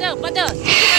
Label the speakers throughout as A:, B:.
A: 八戒八戒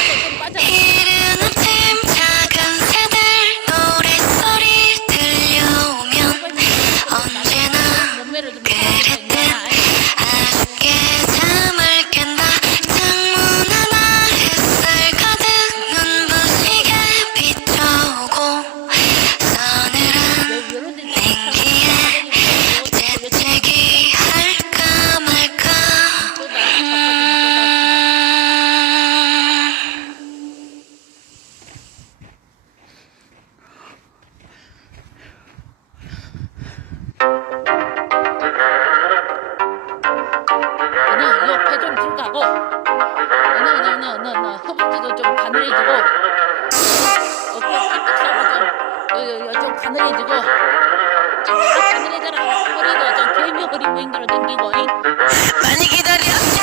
A: 너
B: 옆에 좀 들어가고 너는 너는 너는 허벅지도 좀 가늘해지고. 어깨 팔꿈치라고 좀, 어, 어, 어, 좀 가늘해지고. 좀 가늘해져라. 머리도 좀 개미 허리 모양대로 당기고
C: 많이 기다렸지